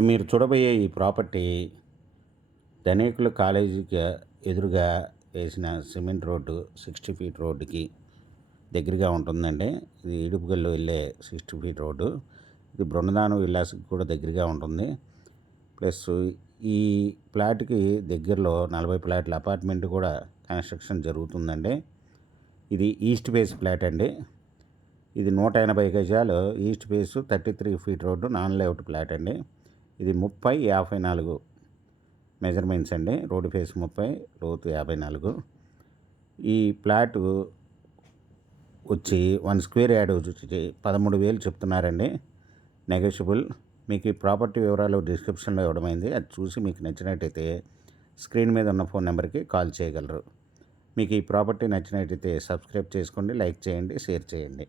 ఇప్పుడు మీరు చూడబోయే ఈ ప్రాపర్టీ ధనికుల కాలేజీకి ఎదురుగా వేసిన సిమెంట్ రోడ్డు 60 ఫీట్ రోడ్డుకి దగ్గరగా ఉంటుందండి. ఇది ఇడుపుగల్లు వెళ్ళే 60 ఫీట్ రోడ్డు. ఇది బృందావనం విల్లాస్కి కూడా దగ్గరగా ఉంటుంది. ప్లస్ ఈ ప్లాట్కి దగ్గరలో 40 ప్లాట్ల అపార్ట్మెంట్ కూడా కన్స్ట్రక్షన్ జరుగుతుందండి. ఇది ఈస్ట్ ఫేస్ ప్లాట్ అండి. ఇది 180 గజాలు east face 33 feet road non layout plot అండి. ఇది 30-54 మెజర్మెంట్స్ అండి. రోడ్డు ఫేస్ 30, లోతు 54. ఈ ప్లాట్ వచ్చి 1 స్క్వేర్ యార్డ్ వచ్చి 13,000 చెప్తున్నారండి. నెగోషియబుల్. మీకు ఈ ప్రాపర్టీ వివరాలు డిస్క్రిప్షన్లో ఇవ్వడమైంది. అది చూసి మీకు నచ్చినట్టయితే స్క్రీన్ మీద ఉన్న ఫోన్ నెంబర్కి కాల్ చేయగలరు. మీకు ఈ ప్రాపర్టీ నచ్చినట్టయితే సబ్స్క్రైబ్ చేసుకోండి, లైక్ చేయండి, షేర్ చేయండి.